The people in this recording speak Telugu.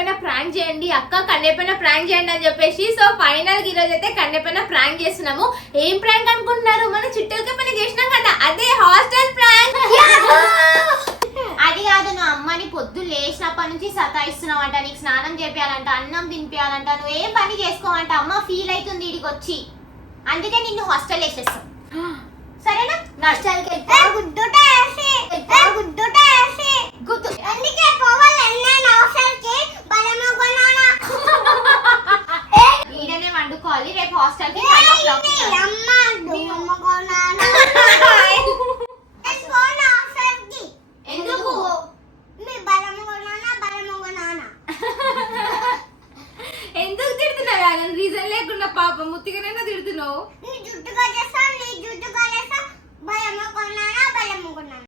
పైన ప్రాంక్ చేయండి అక్క, కన్నయ్య పైన ప్రాంక్ చేయండి అని చెప్పేసి. సో ఫైనల్ ఈ రోజు అయితే కన్నయ్య పైన ప్రాంక్ చేస్తున్నాము. ఏం ప్రాంక్ అనుకుంటున్నారు? మనం చుట్టూలకి పైన చేసినాం కదా, అదే హాస్టల్ ప్రాంక్. అది కాదు, నువ్వు అమ్మని పొద్దు లేచినప్పటి నుంచి సతాయిస్తున్నావంట, నీకు స్నానం చేపియాలంట, అన్నం తినిపియాలంట, నువ్వు ఏం పని చేసుకోవంట. అమ్మ ఫీల్ అవుతుంది ఇడికి వచ్చి, అందుకే నిన్ను హాస్టల్ వేసేస్తాం. సరేనా? హాస్టల్కి గుద్దు అందుకే పోవాలి హాస్టల్కి. ఈడనే వండుకోవాలి, రేపు హాస్టల్ కి ఎందుకు? ఎందుకు తిడుతున్నావు? రీజన్ లేకుండా పాపం ముత్తిగానైనా తిడుతున్నావు. నీ జుట్టుగా చేస్తా, నీ జుట్టుగా చేస్తా, బలమ్మ కొన్నానా బలమ్మ కొన్నానా.